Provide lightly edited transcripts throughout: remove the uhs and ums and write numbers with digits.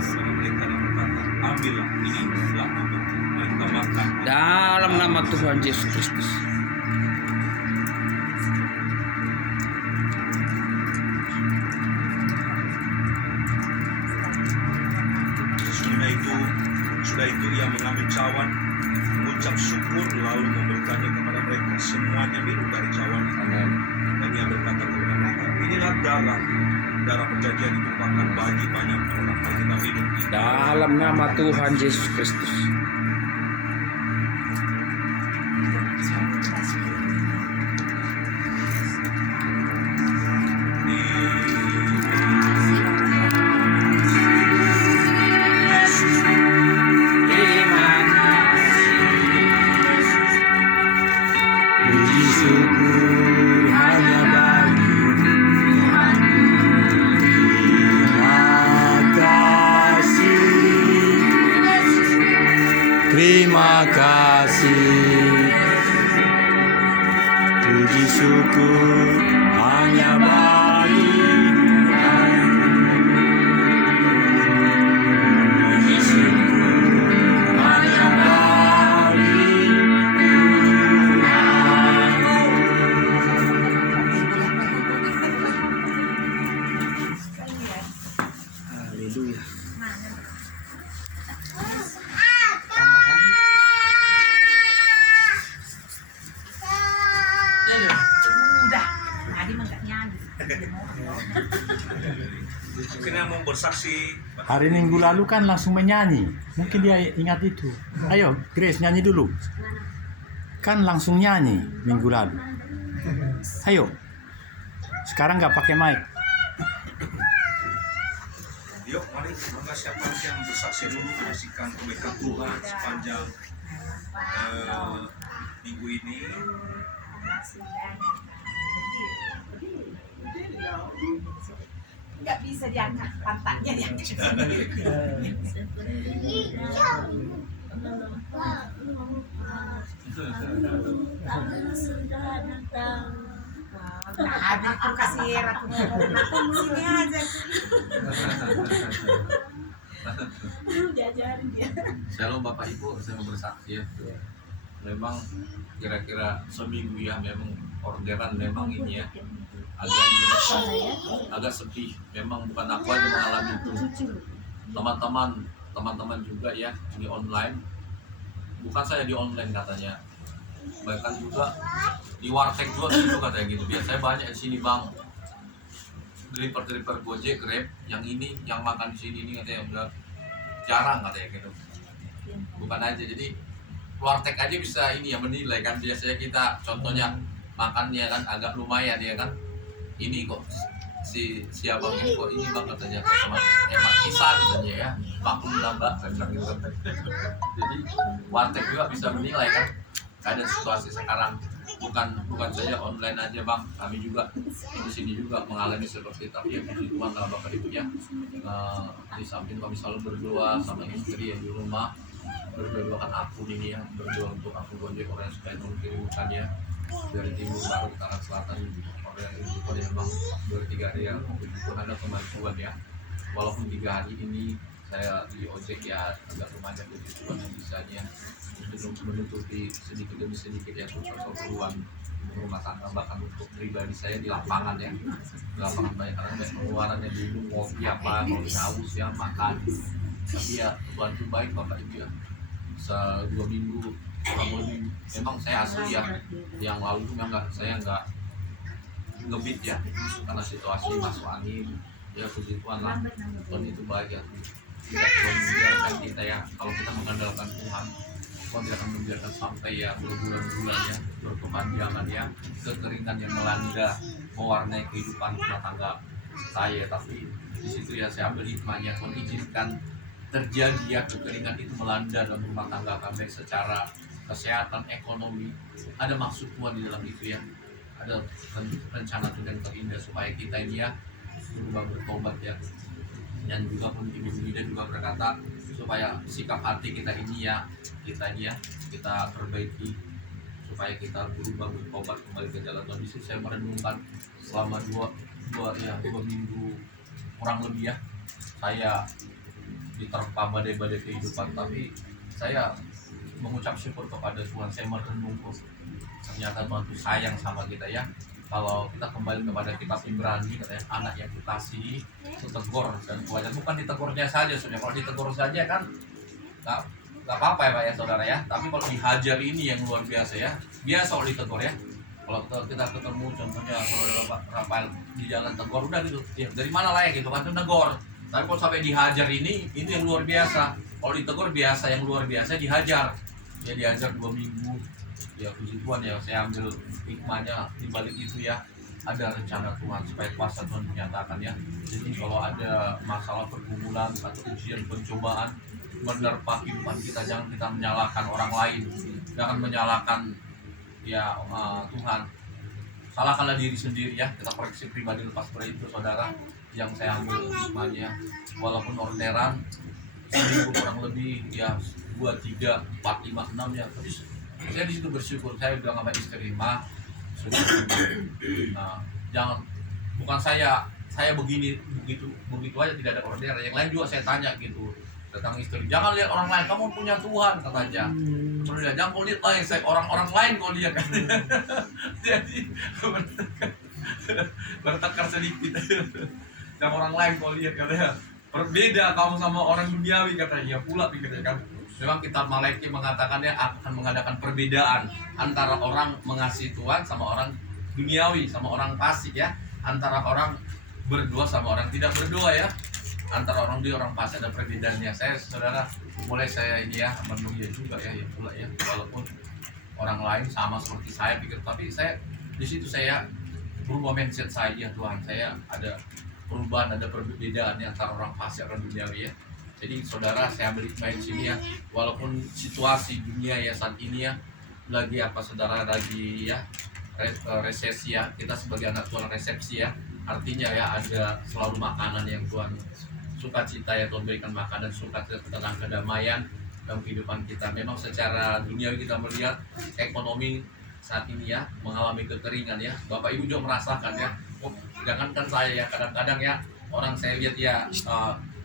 Karena mereka yang berkata, ambillah ini laku mereka makan. Dalam nama Tuhan Yesus Kristus. Sudah itu ia mengambil cawan, mengucap syukur, lalu memberikannya kepada mereka. Semuanya minum dari cawan itu. Dan ia berkata kepada mereka, inilah darah perjanjian ditumpahkan bagi banyak orang. Mari kita minum. Dalam nama Tuhan Yesus Kristus. Terima kasih, puji syukur hanya bagi Tuhan. Puji syukur hanya bagi Tuhan. Haleluya. Mungkin yang mau bersaksi. Hari Minggu lalu kan langsung menyanyi. Mungkin dia ingat itu. Ayo, Grace nyanyi dulu. Kan langsung nyanyi minggu lalu. Ayo. Sekarang nggak pakai mic. Yuk, mari semoga siapa yang bersaksi dulu menyaksikan kebaikan Tuhan sepanjang minggu ini. Nggak bisa diangkat pantatnya yang habis aku kasih ratu ngomong sini aja jajarin dia. Shalom Bapak Ibu, saya mau bersaksi ya. Memang kira-kira seminggu ya, memang orderan memang ini ya agak sedih. Memang bukan aku aja mengalami itu, teman-teman juga ya di online. Bukan saya di online katanya, bahkan juga di warteg juga gitu katanya gitu. Biar saya banyak di sini bang, driver Gojek, Grab, yang ini yang makan di sini ini katanya udah jarang katanya gitu. Bukan aja, jadi warteg aja bisa ini ya menilai kan. Biasanya kita contohnya makannya kan agak lumayan ya kan, ini kok si abang ini kok ini bang katanya sama hemat kisah katanya ya, maklum nambah saya bilang gitu kan. Jadi warteg juga bisa menilai kan keadaan situasi sekarang. Bukan saja online aja bang, kami juga di sini juga mengalami seperti itu. Tapi ya puji Tuhan kalau Bapak Ibu ya, di samping kami selalu berdoa sama istri yang di rumah, berdoakan aku ini ya, berdoa untuk aku Gojek orang yang supaya mengirimkannya dari timur barat utara selatan, orang yang itu yang memang 2-3 hari ya, puji Tuhan ada kemajuan ya. Walaupun 3 hari ini saya di ojek ya agak lumayan, puji Tuhan bisanya menutupi sedikit demi sedikit ya keperluan rumah tangga, bahkan untuk pribadi saya di lapangan ya, di lapangan banyak karena banyak pengeluarannya dulu, kopi apa kalau haus ya makan. Tapi ya Tuhan itu baik Bapak Ibu ya, 2 minggu kurang lebih memang saya asli ya, yang lalu itu saya nggak ngebit ya karena situasi masuk angin ya. Puji Tuhan lah, Tuhan itu baik ya, tidak membiarkan kita ya, kalau kita mengandalkan Tuhan, Tuhan tidak akan membiarkan sampai ya berbulan-bulan ya, berkepanjangan ya, kekeringan yang melanda mewarnai kehidupan rumah tangga saya. Tapi di situ ya saya ambil hikmahnya, Tuhan izinkan terjadi ya kekeringan itu melanda dalam rumah tangga kami secara kesehatan, ekonomi. Ada maksud Tuhan di dalam itu ya, ada rencana Tuhan yang terindah supaya kita ini ya berubah, bertobat ya. Dan juga pun Ibu Wida juga berkata supaya sikap hati kita ini ya, kita perbaiki supaya kita berubah, bertobat kembali ke jalan Tuhan. Di situ saya merenungkan selama dua minggu kurang lebih ya, saya diterpa badai-badai kehidupan, tapi saya mengucap syukur kepada Tuhan. Saya merenung, ternyata Tuhan itu sayang sama kita ya. Kalau kita kembali kepada kitab Ibrani, katanya anak yang dikasihi ditegur dan kewajiban, bukan ditegurnya saja saudara. Kalau ditegur saja kan nggak apa-apa ya Pak ya saudara ya, tapi kalau dihajar ini yang luar biasa ya. Biasa kalau ditegur ya, kalau kita ketemu contohnya kalau ada Pak Rafael di jalan tegur udah gitu ya, dari mana lah ya gitu kan, itu negor. Tapi kalau sampai dihajar ini yang luar biasa. Kalau ditegur biasa, yang luar biasa dihajar ya, dihajar 2 minggu ya. Puji Tuhan ya, saya ambil hikmahnya di balik itu ya. Ada rencana Tuhan supaya kuasa Tuhan dinyatakan ya. Jadi kalau ada masalah pergumulan atau ujian pencobaan menerpa kehidupan kita, jangan kita menyalahkan orang lain, jangan menyalahkan ya Tuhan. Salahkanlah diri sendiri ya. Kita koreksi pribadi lepas dari itu saudara. Yang saya ambil hikmahnya, walaupun orderan seminggu kurang lebih ya 2, 3, 4, 5, 6 ya, tapi saya di situ bersyukur. Saya bilang sama istri, "Ma, nah, jangan, bukan saya begini begitu aja tidak ada order." Yang lain juga saya tanya gitu tentang istri, "Jangan lihat orang lain, kamu punya Tuhan," katanya. Terus dia, "Jangan kau lihat lain, saya orang lain kau lihat." Jadi bertekar sedikit. Yang orang lain kau lihat katanya, "Berbeda kamu sama orang duniawi," katanya. Ya pula pikirnya kan. Memang kitab Malaikat mengatakannya akan mengadakan perbedaan antara orang mengasihi Tuhan sama orang duniawi, sama orang fasik ya, antara orang berdoa sama orang tidak berdoa ya, antara orang dia orang fasik ada perbedaannya. Saya saudara mulai saya ini ya menemui juga ya pula ya, walaupun orang lain sama seperti saya pikir, tapi saya di situ saya berubah mindset saya ya, Tuhan saya ada perubahan, ada perbedaannya antara orang fasik dan orang duniawi ya. Jadi saudara, saya ambil hikmah di sini ya, walaupun situasi dunia ya saat ini ya lagi saudara lagi ya resesi ya, kita sebagai anak Tuhan resepsi ya, artinya ya ada selalu makanan yang Tuhan sukacita ya, Tuhan berikan makanan sukacita tentang kedamaian dalam kehidupan kita. Memang secara duniawi kita melihat ekonomi saat ini ya mengalami kekeringan ya, Bapak Ibu juga merasakan ya. Jangankan saya ya, kadang-kadang ya orang saya lihat ya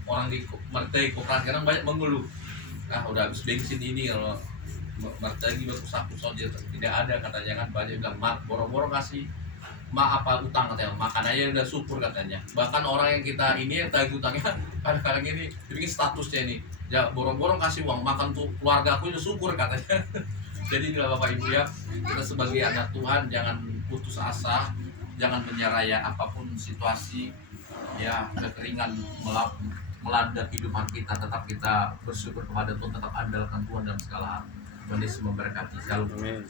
orang di mertai koperan kadang banyak mengeluh, udah habis bensin ini, kalau mertai baru sapu dia tidak ada katanya kan. Banyak bilang, "Mak, boro-boro kasih apa utang," katanya, "makan aja udah syukur," katanya. Bahkan orang yang kita ini yang tagih utangnya kadang-kadang ini dibikin statusnya ini ya, "Boro-boro kasih uang makan tuh keluarga aku udah syukur," katanya. Jadi inilah Bapak Ibu ya, kita sebagai anak Tuhan jangan putus asa, jangan menyerah ya, apapun situasi ya, kekeringan melanda kehidupan kita, tetap kita bersyukur kepada Tuhan, tetap andalkan Tuhan dalam segala hal. Tuhan Yesus memberkati. Shalom. Amin.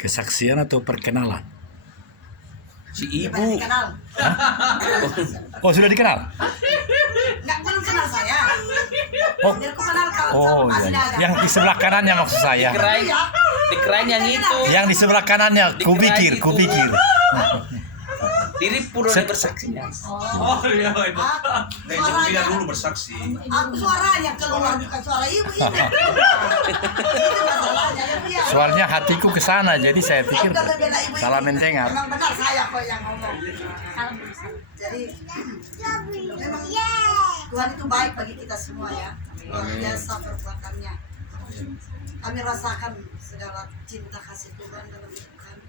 Kesaksian atau perkenalan? Si Ibu. ibu. Kenal. Oh, sudah dikenal? Nggak belum kenal saya. Oh. Jadi aku kenal kalau Oh, sama iya. Daga. Yang di sebelah kanannya maksud saya. Dikirain yang itu. Yang di sebelah kanannya, kupikir. Diri pun udah bersaksinya. Oh iya itu. Ah, Dia suaranya, dulu bersaksi. aku suaranya keluar bukan suara ibu ini. Itu masalahnya ya. Soalnya hatiku ke sana, jadi saya pikir Aku bela ibu salah ini. mendengar. Memang benar saya kok yang ngomong. Jadi memang Tuhan itu baik bagi kita semua ya. Luar biasa perbuatannya. Kami rasakan segala cinta kasih Tuhan dalam hidup kami.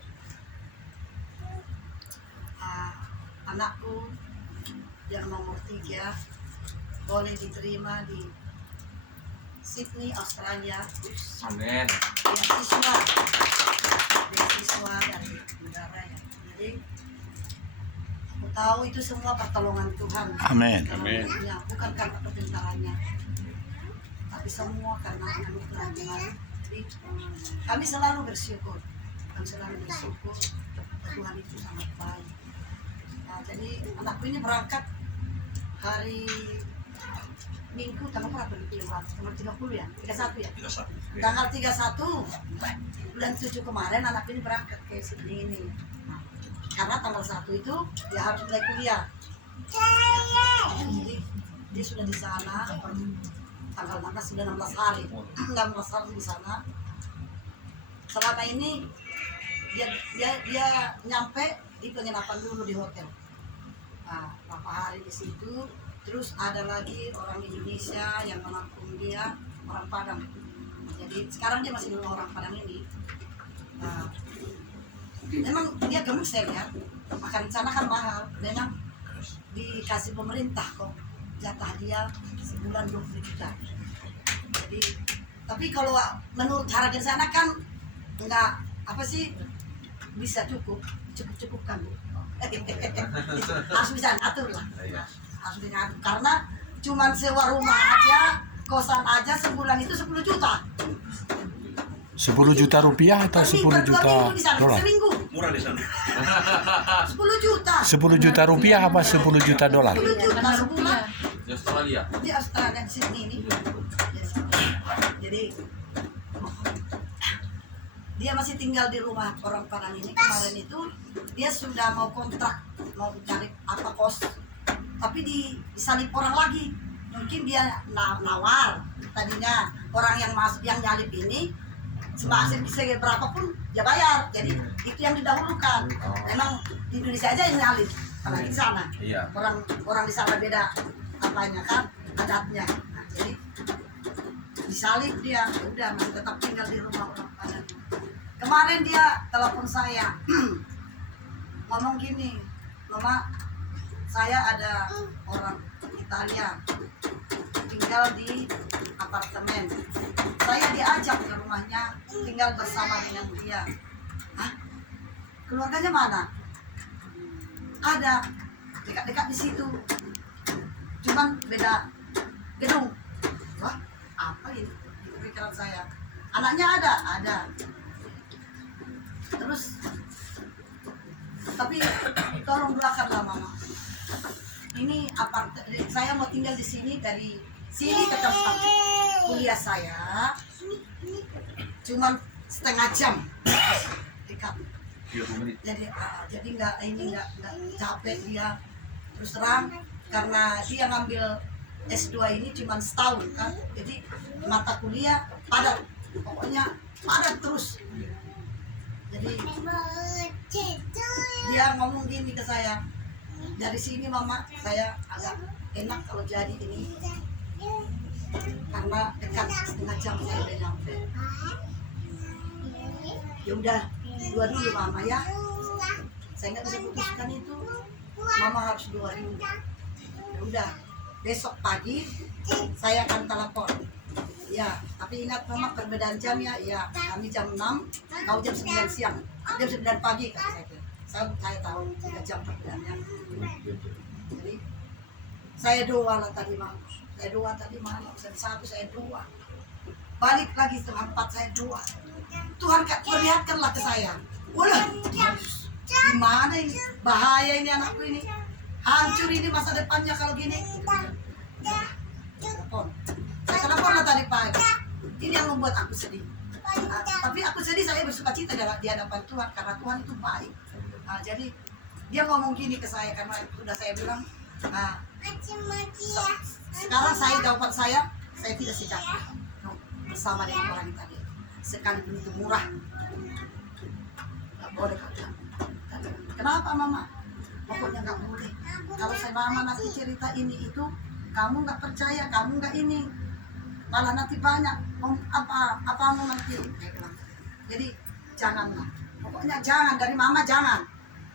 Anakku yang nomor 3 boleh diterima di Sydney, Australia. Amin. Beasiswa dari negara ya. Jadi aku tahu itu semua pertolongan Tuhan. Amin. Dalam hidupnya, bukan karena kepintarannya, tapi semua karena anugerah Tuhan. Jadi kami selalu bersyukur. Tuhan itu sangat baik. Nah, jadi anakku ini berangkat hari Minggu tanggal berapa di Tanggal 30 ya? 31 ya? 31. Tanggal 31 bulan 7 kemarin anak ini berangkat ke Sydney ini. Nah, karena tanggal 1 itu dia harus mulai kuliah. Jadi dia sudah di sana tanggal 16 sudah 16 hari 16 hari di sana. Selama ini dia nyampe di penginapan dulu di hotel. Nah, berapa hari di situ. Terus ada lagi orang Indonesia yang menampung dia, orang Padang. Jadi sekarang dia masih di rumah orang Padang ini. Nah, memang dia gemuk saya lihat. Makan di sana kan mahal. Memang dikasih pemerintah kok jatah dia sebulan 20 juta. Jadi tapi kalau menurut harga di sana kan enggak apa sih bisa cukupkan Bu. Harus bisa atur lah. Harus diatur karena cuman sewa rumah aja, kosan aja sebulan itu 10 juta. 10 juta rupiah atau 10 juta dolar? Seminggu. Murah di sana. 10 juta. 10 juta rupiah apa 10 juta dolar? 10 juta sebulan Di Australia. di Australia di sini ini. Jadi dia masih tinggal di rumah orang Padang ini. Kemarin itu dia sudah mau kontrak, mau cari apa kos, tapi disalip orang lagi. Mungkin dia nawar tadinya orang yang nyalip ini semasih bisa berapapun dia bayar. Jadi itu yang didahulukan. Memang di Indonesia aja yang nyalip, apalagi di sana. Iya. Orang di sana beda apanya kan adatnya. Nah, jadi disalip dia, ya udah masih tetap tinggal di rumah orang Padang. Kemarin dia telepon saya ngomong gini, Mama, saya ada orang Italia tinggal di apartemen. Saya diajak ke rumahnya tinggal bersama dengan dia. Hah? Keluarganya mana? Ada dekat-dekat di situ. Cuman beda gedung. Wah, apa ini? Itu pikiran saya. Anaknya ada. Terus tapi tolong doakanlah Mama. Ini saya mau tinggal di sini dari sini ke tempat kuliah saya cuman setengah jam dekat. 30 menit. Jadi nggak capek dia. Terus terang karena dia ngambil S2 ini cuman setahun kan, jadi mata kuliah padat, pokoknya padat terus. Jadi dia ngomong gini ke saya, dari sini Mama saya agak enak kalau jadi ini karena dekat setengah jam saya udah nyampe. Ya udah dua dulu Mama ya, saya nggak bisa putuskan itu, Mama harus dua dulu. Ya udah besok pagi saya akan telepon. Ya, tapi ingat Mama perbedaan jam ya. Ya, kami jam 6, kau jam 9 siang, jam 9 pagi kata saya. Saya tahu 3 jam perbedaannya. Jadi saya doa lah tadi malam. Jam 1 saya doa. Balik lagi setengah 4 saya doa. Tuhan perlihatkanlah ke saya. Walah, gimana ini? Bahaya ini anakku ini. Hancur ini masa depannya kalau gini. Telepon. Saya telepon lah tadi pagi. Ini yang membuat aku sedih. Tapi aku sedih, saya bersuka cita di hadapan Tuhan karena Tuhan itu baik. Jadi dia ngomong gini ke saya karena sudah saya bilang, sekarang saya jawaban saya tidak sejahtera bersama dengan orang yang tadi. Sekalipun itu murah, nggak boleh kata. Kenapa Mama? Pokoknya nggak boleh. Kalau saya Mama nanti cerita ini itu, kamu nggak percaya, kamu nggak ini, malah nanti banyak apa mau nanti. Jadi janganlah. Pokoknya jangan, dari Mama jangan.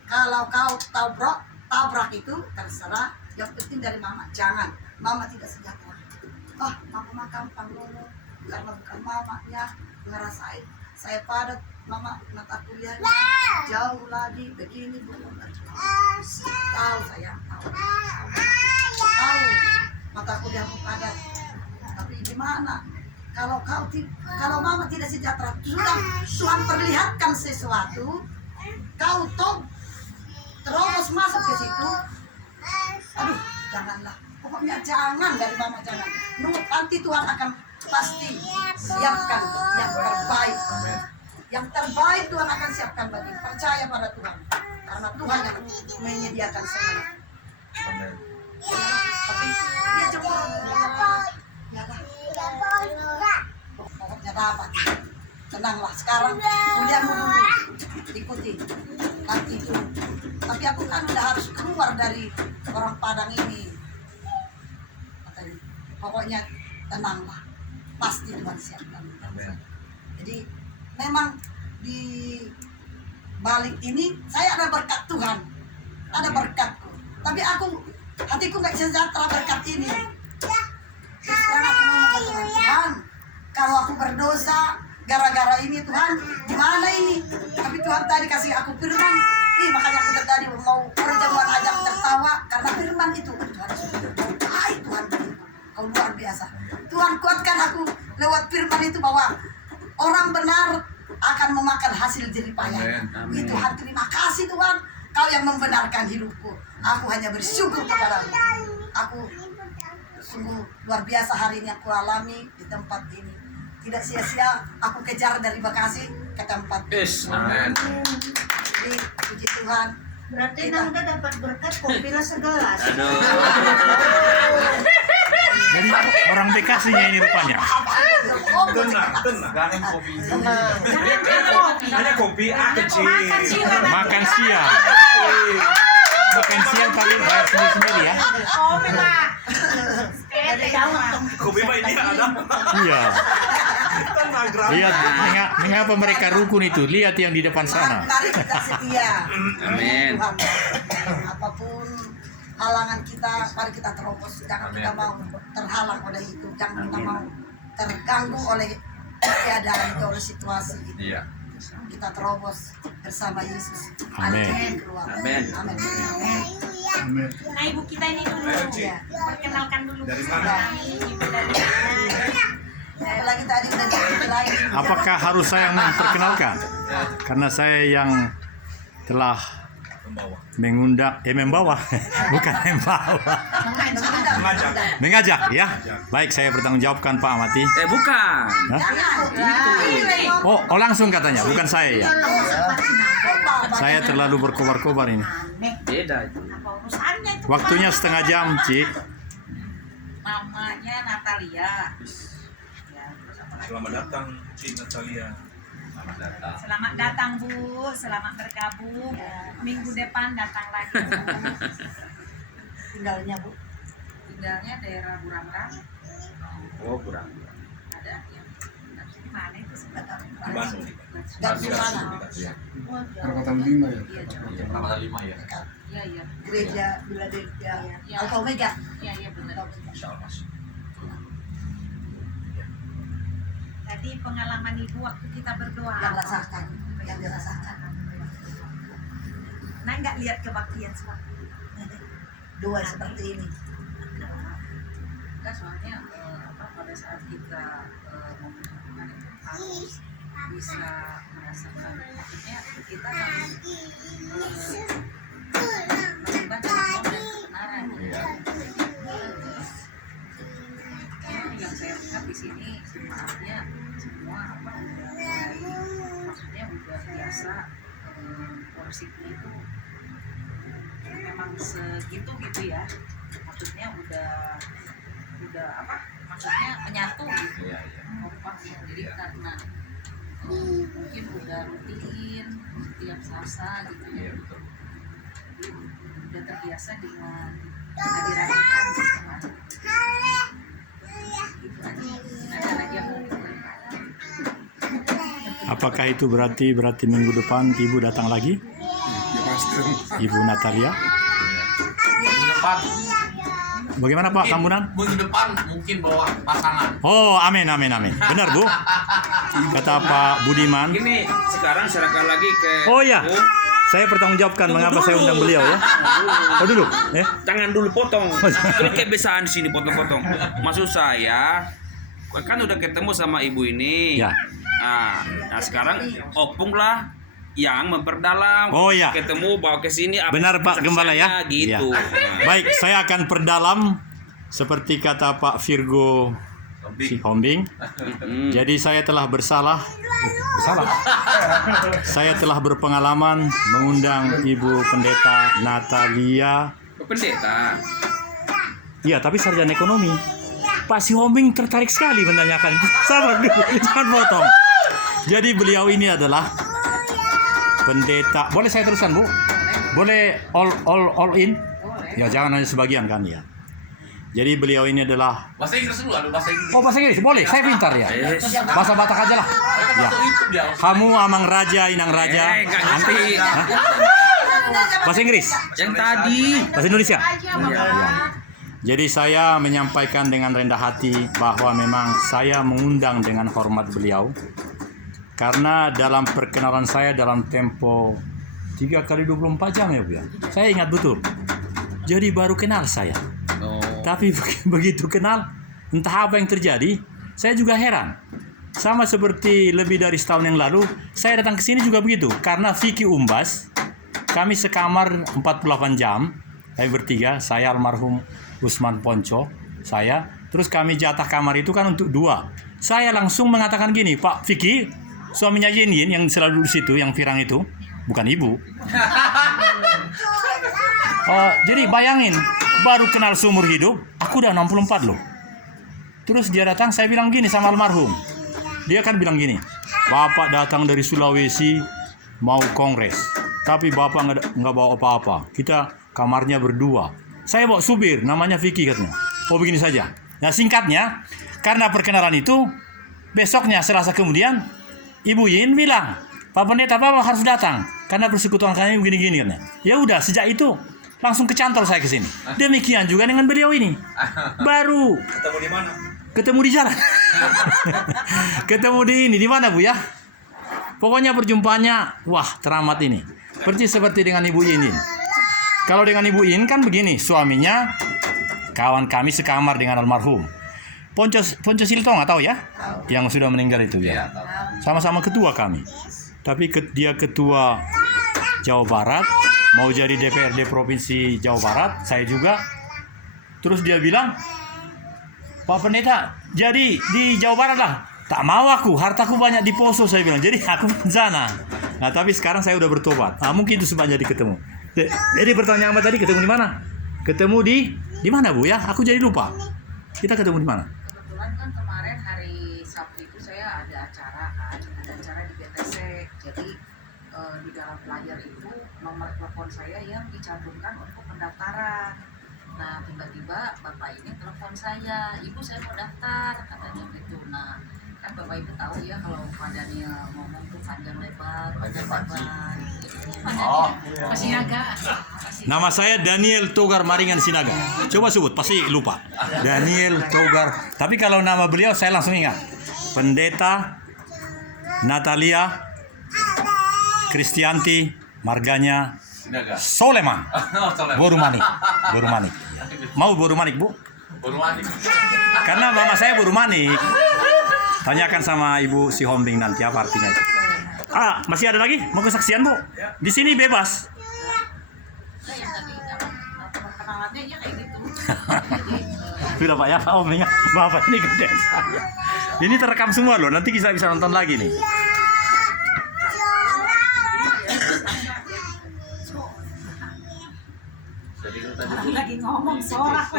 Kalau kau tabrak itu terserah. Yang penting dari Mama jangan. Mama tidak sejahtera. Mama gampang ngomong karena bukan Mama ya ngerasain. Saya padat Mama mata kuliahnya jauh lagi begini belum. Tahu saya tahu mata kuliahmu padat. Tapi gimana? Kalau Mama tidak sejahtera, sudah Tuhan perlihatkan sesuatu, kau terus masuk ke situ. Aduh, janganlah. Pokoknya jangan, dari Mama jangan. Nanti Tuhan akan pasti siapkan yang terbaik. Yang terbaik Tuhan akan siapkan bagi. Percaya pada Tuhan. Karena Tuhan yang menyediakan semuanya. Tapi dia cuma Pokoknya dapat. Tenanglah, sekarang kuliahmu dulu ikuti nanti itu. Tapi aku kan udah harus keluar dari orang Padang ini. Katanya, pokoknya tenanglah, pasti Tuhan siapkan. Jadi memang di balik ini saya ada berkat Tuhan, ada berkatku. Tapi aku hatiku nggak sejahtera berkat ini. Terus terang aku ngomong ke Tuhan, Tuhan, kalau aku berdosa gara-gara ini Tuhan, gimana ini? Tapi Tuhan tadi kasih aku firman, makanya aku tadi mau perjamuan ajak tertawa karena firman itu. Tuhan, hai Tuhan, kau luar biasa. Tuhan kuatkan aku lewat firman itu bahwa orang benar akan memakan hasil jerih payah. Tuhan, terima kasih Tuhan, Kau yang membenarkan hidupku. Aku hanya bersyukur kepadamu. Aku sungguh luar biasa hari ini aku alami di tempat ini. Tidak sia-sia aku kejar dari Bekasi ke tempat ini. Amin. Jadi puji Tuhan. Berarti Nanda dapat berkat kopilah segelas. Jadi orang Bekasinya ini rupanya. Tenang kopi. Hanya kopi kecil. Makan siang. Makan siang paling bayar sendiri-sendiri ya. Kopi mah ini ada. Iya. Tenang, Lihat mengapa mereka rukun itu. Lihat yang di depan sana. Mari kita setia. Amin. Tuhan. Apapun halangan kita, mari kita terobos. Jangan kita mau terhalang oleh itu. Jangan kita mau terganggu oleh keadaan itu, oleh situasi itu. Iya. Kita terobos bersama Yesus. Amin. Mari kita keluar. Amin. Amin. Nah, ibu kita ini dulu. Ayo, Ci. Ya. Perkenalkan dulu. Dari Bu. mana? Ibu dari Apalagi tadi udah dibilangin. Apakah harus saya yang memperkenalkan? Karena saya yang telah membawa, bukan membawa, mengajak ya. Baik, saya bertanggung jawabkan Pak Amati. Bukan. Hah? Oh, langsung katanya, bukan saya ya. Saya terlalu berkobar-kobar ini. Beda itu. apa urusannya itu? Waktunya setengah jam, Cik. Namanya Natalia. Ya, terus apa lagi? Selamat datang, Cik Natalia. Selamat datang. Selamat datang Bu, selamat bergabung. Minggu depan datang lagi Bu. Tinggalnya Bu. Tinggalnya daerah Burangrang. Oh, kurang. Ada yang di mana itu sebentar. Di Bandung. Dan di mana? Iya. Perapatan 5 ya? Iya, coba. Iya, Perapatan 5 ya. Iya, iya. Gereja Philadelphia. Ya. Alfa Omega. Iya, iya benar. Insya Allah. Tadi pengalaman Ibu waktu kita berdoa. Yang apa? rasakan, yang dirasakan. Nah, nggak lihat kebaktian suami. Dua seperti ini. Enggak, soalnya pada saat kita membutuhkan harus bisa merasakan, maksudnya kita harus mengubah dalam dan kebenaran. Iya. Yang saya lihat di sini sebenarnya semua maksudnya udah biasa worshipnya itu memang segitu gitu ya, maksudnya udah maksudnya menyatu gitu, Iya, iya. kompak ya. Jadi karena mungkin udah rutin setiap Selasa gitu Iya, ya, betul. udah terbiasa dengan kehadiran Tuhan gitu kan. Gitu aja. Ada lagi yang mau ditanyakan? Apakah itu berarti minggu depan Ibu datang lagi? Ya pasti. Ibu Natalia. Minggu depan, Bagaimana Pak Tambunan? minggu depan mungkin bawa pasangan. Oh, amin. Benar Bu? Kata Pak Budiman. Gini, sekarang serahkan lagi ke Oh ya, Bu. saya bertanggungjawabkan mengapa saya undang beliau ya. Oh dulu, Tangan dulu potong. Terus kebiasaan di sini potong-potong. Maksud saya, kan udah ketemu sama ibu ini. Ya. Nah sekarang opung lah yang memperdalam. Oh, ya. Ketemu bawa ke sini. apa Benar Pak Gembala ya. Gitu. Ya. Baik, saya akan perdalam seperti kata Pak Virgo Sihombing. Jadi saya telah bersalah. Saya telah berpengalaman mengundang Ibu Pendeta Natalia. Pendeta. Iya, tapi sarjana ekonomi. Pak Sihombing tertarik sekali menanyakan itu. Sabar dulu, jangan potong. Jadi beliau ini adalah pendeta. Boleh saya teruskan, Bu? Boleh all in? Boleh. Ya jangan hanya sebagian kan ya. Jadi beliau ini adalah Bahasa Inggris dulu, ada bahasa Inggris. oh bahasa Inggris boleh, saya pintar ya. Bahasa Batak aja lah. Mereka Ya. masuk YouTube dia. Kamu amang raja, inang raja. Nggak ngerti. Hah? Bahasa Inggris, Yang tadi. bahasa Indonesia. Ya. Jadi saya menyampaikan dengan rendah hati bahwa memang saya mengundang dengan hormat beliau karena dalam perkenalan saya dalam tempo 3 kali 24 jam ya Bu ya. Saya ingat betul. Jadi baru kenal saya. Oh. Tapi begitu kenal, entah apa yang terjadi, saya juga heran. Sama seperti lebih dari setahun yang lalu, saya datang ke sini juga begitu. Karena Vicky Umbas, kami sekamar 48 jam, kami bertiga, saya almarhum Usman Ponco, saya. Terus kami jatah kamar itu kan untuk 2. Saya langsung mengatakan gini, Pak Vicky, suaminya Yin Yin yang selalu di situ, yang pirang itu, bukan ibu. Jadi bayangin, baru kenal seumur hidup, aku udah 64 loh. Terus dia datang, saya bilang gini sama almarhum. Dia kan bilang gini, Bapak datang dari Sulawesi mau kongres, tapi Bapak nggak bawa apa-apa. Kita kamarnya berdua. Saya bawa supir, namanya Vicky katanya. Oh begini saja. Nah singkatnya, karena perkenalan itu, besoknya Selasa kemudian, Ibu Yin bilang, Pak Pendeta Bapak harus datang, karena persekutuan kami begini-gini katanya. Ya udah, sejak itu langsung kecantol saya ke sini. Demikian juga dengan beliau ini. Baru Ketemu di mana? ketemu di jalan. Ketemu di mana Bu ya? Pokoknya perjumpaannya wah teramat ini. Seperti dengan Ibu Yin. Kalau dengan Ibu Yin kan begini, suaminya kawan kami sekamar dengan almarhum Ponco Silto, nggak tahu ya? Yang sudah meninggal itu ya. Sama-sama ketua kami. Tapi dia ketua Jawa Barat, mau jadi DPRD Provinsi Jawa Barat, saya juga. Terus dia bilang, Pak Pendeta, jadi di Jawa Barat lah. Tak mau aku, hartaku banyak di Poso, saya bilang. Jadi aku di sana. Nah, tapi sekarang saya udah bertobat. Nah, mungkin itu sebabnya ketemu. Jadi pertanyaan apa tadi, ketemu di mana? Ketemu di mana Bu ya? Aku jadi lupa. Kita ketemu di mana? Kebetulan kan kemarin hari Sabtu itu saya ada acara di BTC. Jadi di dalam flyer itu nomor telepon saya yang dicantumkan untuk pendaftaran. Nah tiba-tiba bapak ini telepon saya, Ibu saya mau daftar, katanya gitu. Nah kan bapak ibu tahu ya kalau Pak Daniel ngomong tuh panjang lebar. Oh, Masih agak. Nama saya Daniel Togar Maringan Sinaga. Coba sebut, pasti lupa. Daniel Togar. Tapi kalau nama beliau saya langsung ingat. Pendeta Natalia Kristianti Marganya Sinaga. Soleman. Boru Manik. Mau Boru Manik, Bu? Baru mati. Karena mama saya Boru Manik. Tanyakan sama Ibu Sihombing nanti apa artinya itu. Masih ada lagi? Mau kesaksian, Bu? Di sini bebas. Yang tadi perkenalannya ya kayak gitu. Sudah Pak ya, Pak Om ya. Bapak ini gede saya. Ini terekam semua loh, nanti kita bisa nonton lagi nih. Jadi kan tadi Lagi ngomong sorak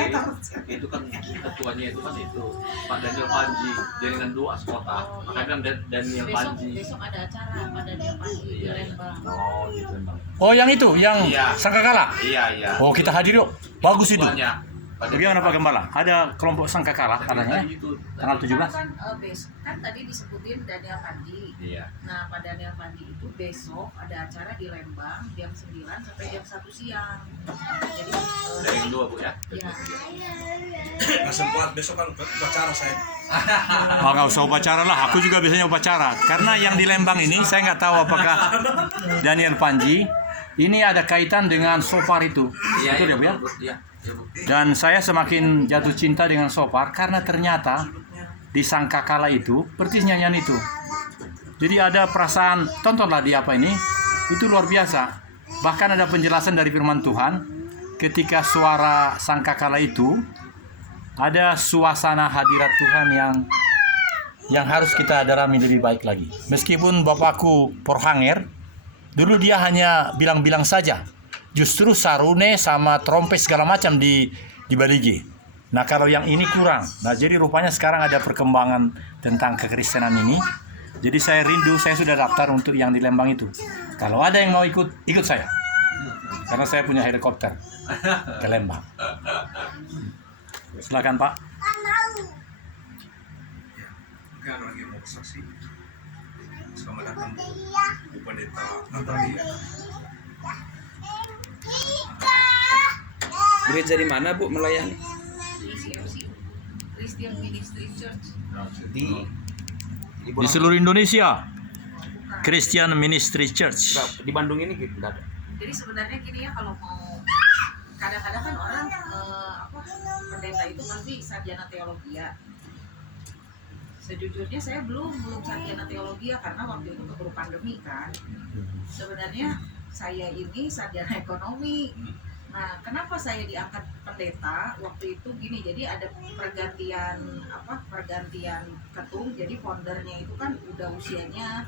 itu kan ketuanya itu kan itu Pak Daniel Panji, jaringan 2 kota. Makanya kan Daniel Panji. Besok ada acara Pak Daniel Panji di Lembang. Oh, gitu Bang. Oh yang itu, yang Iya. Sangkakala. Iya. Oh kita hadir yuk, bagus itu. Ketuanya, Pak Daniel Bagaimana Pak Panji. Gembala? Ada kelompok Sangkakala katanya Tadi itu. tanggal 17. Kan, kan tadi disebutin Daniel Panji. Iya. Nah, Pak Daniel Panji itu besok ada acara di Lembang jam 9 sampai jam 1 siang. Jadi Jaringan 2 Bu ya. ya, Nggak sempat besok kan upacara saya. Oh nggak usah upacara lah, aku juga biasanya upacara. Karena yang di Lembang ini saya nggak tahu apakah Daniel Panji ini ada kaitan dengan Sopar itu. Betul ya Bu ya? Iya, Bu. Dan saya semakin jatuh cinta dengan Sopar karena ternyata di Sangkakala itu persis nyanyian itu. Jadi ada perasaan, tontonlah di apa ini, itu luar biasa. Bahkan ada penjelasan dari firman Tuhan, ketika suara Sangkakala itu, ada suasana hadirat Tuhan yang harus kita darami lebih baik lagi. Meskipun bapakku Porhanger, dulu dia hanya bilang-bilang saja. Justru sarune sama trompet segala macam di Baligi. Nah kalau yang ini kurang. Nah jadi rupanya sekarang ada perkembangan tentang kekristenan ini. Jadi saya rindu, saya sudah daftar untuk yang di Lembang itu. Kalau ada yang mau ikut, ikut saya. Karena saya punya helikopter ke Lembang. Silakan Pak. Kan lagi mau saksi. Selamat datang Bu Pendeta Natalia. Gereja di mana Bu melayani? Di CMC, Christian Ministry Church. Di seluruh Indonesia, Christian Ministry Church. Di Bandung ini gitu nggak ada. Jadi sebenarnya gini ya, kalau mau kadang-kadang kan orang pendeta itu pasti sarjana teologi ya. Sejujurnya saya belum sarjana teologi ya, karena waktu itu keburu pandemi kan. Sebenarnya saya ini sarjana ekonomi. Nah, kenapa saya diangkat pendeta waktu itu gini? Jadi ada pergantian ketum. Jadi foundernya itu kan udah usianya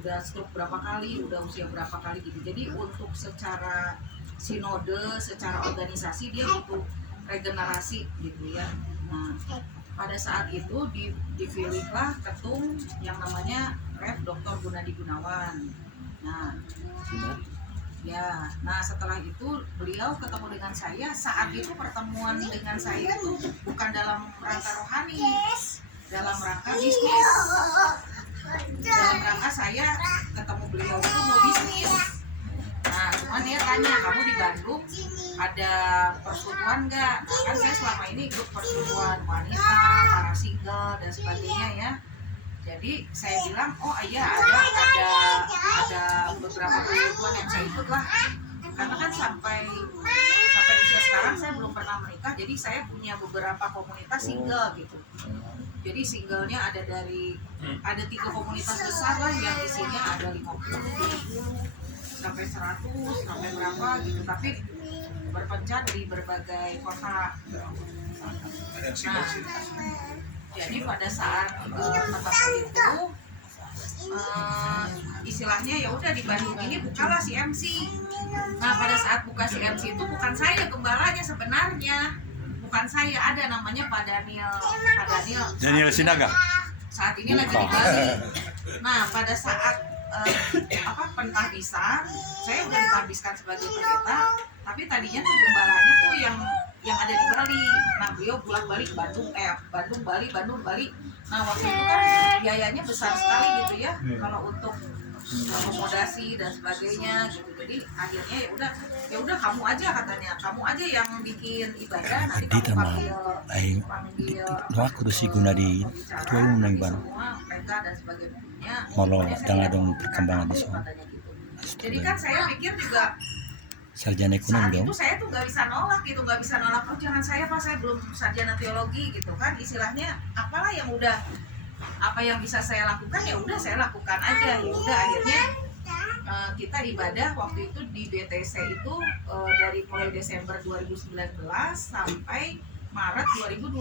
udah stroke berapa kali, udah usia berapa kali gitu. Jadi untuk secara sinode, secara organisasi dia butuh regenerasi gitu ya. Nah, pada saat itu dipilihlah ketum yang namanya Rev Dr. Gunadi Gunawan. Nah, ya, nah setelah itu beliau ketemu dengan saya. Saat itu pertemuan dengan saya itu bukan dalam rangka rohani, dalam rangka bisnis. Dalam rangka saya ketemu beliau itu mau bisnis. Nah, cuman dia tanya, kamu di Bandung ada persekutuan nggak? Nah, kan saya selama ini ikut persekutuan wanita, para single dan sebagainya ya. Jadi saya bilang, oh iya ada beberapa persekutuan yang saya ikut lah. Karena kan sampai usia sekarang saya belum pernah menikah, jadi saya punya beberapa komunitas single gitu. Jadi singlenya ada 3 komunitas besar lah, yang isinya ada 50, 70, sampai 100, sampai berapa gitu. Tapi berpencar di berbagai kota. Ada yang Nah, jadi pada saat itu istilahnya ya udah di Bandung ini bukalah CMC. Nah, pada saat buka CMC itu bukan saya gembalanya sebenarnya, bukan saya, ada namanya Pak Daniel Sinaga. saat ini lagi di Bali. Nah, pada saat pentahbisan, saya udah ditahbiskan sebagai pendeta, tapi tadinya tuh gembalanya tuh yang ada di Bali. Nah, beliau bolak-balik Bandung Bali. Nah, waktu itu kan biayanya besar sekali gitu ya, kalau untuk akomodasi dan sebagainya gitu. Jadi akhirnya ya udah kamu aja, katanya, kamu aja yang bikin ibadah, nanti kamu panggil Aku si Gunadi ketua umum yang baru. semua mereka dan sebagainya. Malah Pokoknya saya jangan lihat dong dulu perkembangan di dulu, sana. katanya gitu. Jadi kan saya pikir juga Sarjana ekonomi saat dong. itu saya tuh nggak bisa nolak, oh jangan saya Pak, saya belum sarjana teologi gitu kan, istilahnya apalah yang udah, apa yang bisa saya lakukan ya udah saya lakukan aja. Ya udah akhirnya kita ibadah waktu itu di BTC itu dari mulai Desember 2019 sampai Maret 2020.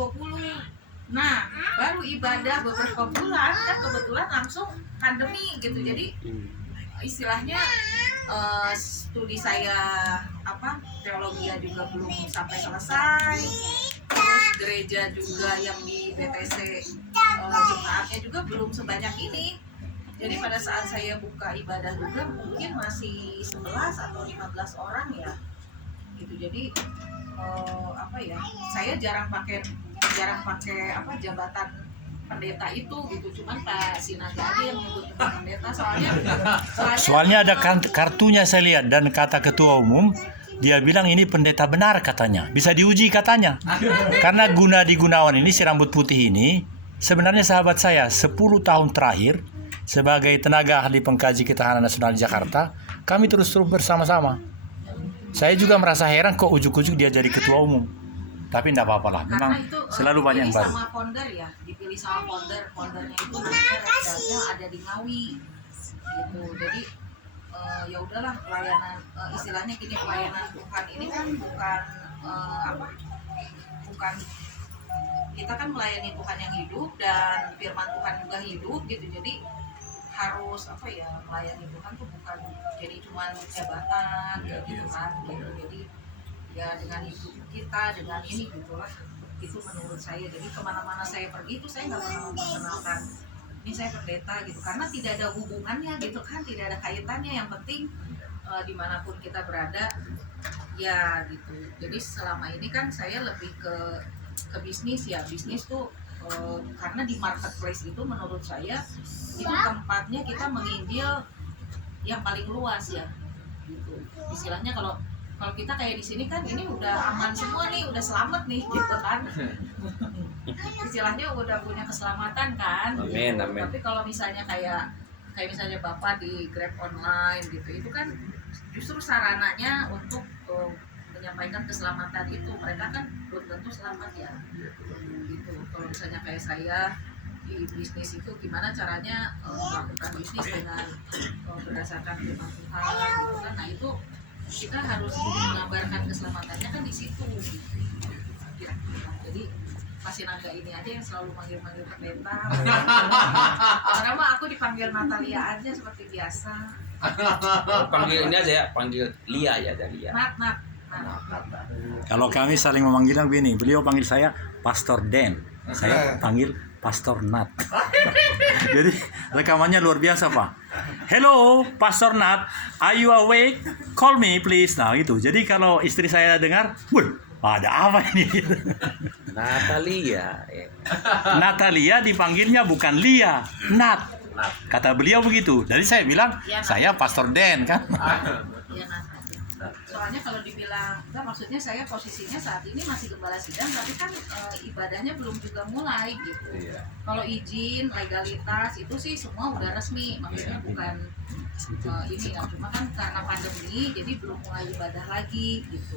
Nah, baru ibadah beberapa bulan kan kebetulan langsung pandemi gitu. Jadi istilahnya studi saya teologi juga belum sampai selesai, terus gereja juga yang di BTC jemaatnya juga belum sebanyak ini. Jadi pada saat saya buka ibadah juga mungkin masih 11 atau 15 orang ya gitu. Jadi saya jarang pakai jabatan pendeta itu gitu. Cuman Pak Sinaga aja yang nyebut pendeta, soalnya Soalnya ada kartunya saya lihat, dan kata ketua umum dia bilang ini pendeta benar katanya. Bisa diuji katanya. Karena Gunadi Gunawan ini, si rambut putih ini, sebenarnya sahabat saya 10 tahun terakhir sebagai tenaga ahli pengkaji ketahanan nasional di Jakarta. Kami terus bersama-sama. Saya juga merasa heran kok ujuk-ujuk dia jadi ketua umum. Tapi enggak apa-apa lah, memang itu, selalu banyak yang baru. sama founder ya, dipilih sama foundernya itu namanya Rekdanya ada di Ngawi gitu. Jadi ya udahlah, pelayanan istilahnya gini, pelayanan Tuhan ini kan bukan kita kan melayani Tuhan yang hidup dan firman Tuhan juga hidup gitu. Jadi harus melayani Tuhan tuh bukan jadi cuma jabatan gitu kan gitu. Jadi ya dengan hidup kita, dengan ini gitulah. itu menurut saya. Jadi kemana-mana saya pergi itu saya nggak pernah memperkenalkan ini saya pendeta gitu, karena tidak ada hubungannya gitu kan, tidak ada kaitannya. Yang penting dimanapun kita berada ya gitu. Jadi selama ini kan saya lebih ke bisnis ya. Bisnis tuh karena di marketplace itu menurut saya itu tempatnya kita menginjil yang paling luas ya gitu. Istilahnya kalau kita kayak di sini kan ini udah aman semua nih, udah selamat nih gitu kan. Istilahnya udah punya keselamatan kan. Amin, gitu. amin. Tapi kalau misalnya kayak misalnya Bapak di Grab online gitu, itu kan justru sarananya untuk menyampaikan keselamatan itu. Mereka kan belum tentu selamat ya. Gitu. Kalau misalnya kayak saya di bisnis itu gimana caranya melakukan bisnis dengan berdasarkan firman Tuhan gitu kan. Nah itu kita harus mengabarkan keselamatannya kan di situ. Kira-kira. Jadi masih naga ini aja yang selalu manggil-manggil pendeta. Karena mah aku dipanggil Natalia aja seperti biasa. Panggil ini aja ya, panggil Lia ya, dari Lia. Nat. Kalau kami saling memanggilnya begini, beliau panggil saya Pastor Den, saya panggil Pastor Nat. Jadi rekamannya luar biasa Pak. Hello Pastor Nat, are you awake? Call me please. Nah gitu. Jadi kalau istri saya dengar, "Wih, ada apa ini?" Natalia. Natalia dipanggilnya bukan Lia, Nat. Kata beliau begitu. Jadi saya bilang, Ya, Nat. saya Pastor Den kan. Ya Nat. Soalnya kalau dibilang, enggak, maksudnya saya posisinya saat ini masih gembala sidang, tapi kan ibadahnya belum juga mulai gitu. Kalau izin, legalitas itu sih semua udah resmi, maksudnya bukan ini ya, cuma kan karena pandemi jadi belum mulai ibadah lagi gitu.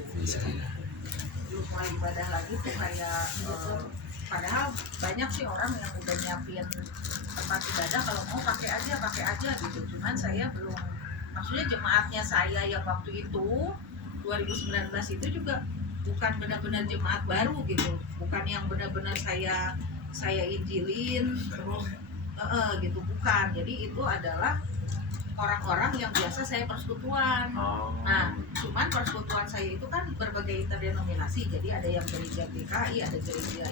Belum mulai ibadah lagi tuh kayak padahal banyak sih orang yang udah nyiapin tempat ibadah, kalau mau pakai aja gitu. Cuman saya belum, maksudnya jemaatnya saya yang waktu itu 2019 itu juga bukan benar-benar jemaat baru gitu, bukan yang benar-benar saya injilin terus gitu, bukan. Jadi itu adalah orang-orang yang biasa saya persekutuan. Nah, cuman persekutuan saya itu kan berbagai interdenominasi. Jadi ada yang gereja GKI, ada gereja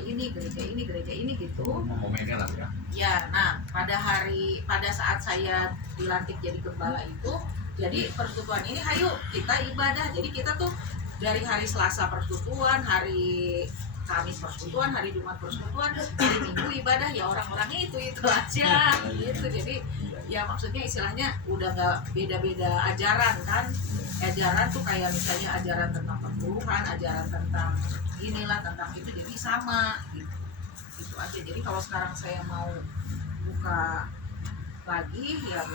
ini gitu. Momennya lah ya. Ya, nah pada saat saya dilantik jadi gembala itu, jadi persekutuan ini ayo kita ibadah. Jadi kita tuh dari hari Selasa persekutuan, hari Kamis persekutuan, hari Jumat persekutuan, hari Minggu ibadah, ya orang-orangnya itu aja gitu. Jadi ya maksudnya istilahnya udah nggak beda-beda ajaran kan. Ajaran tuh kayak misalnya ajaran tentang perburukan, ajaran tentang inilah, tentang itu, jadi sama gitu. Itu aja. Jadi kalau sekarang saya mau buka lagi ya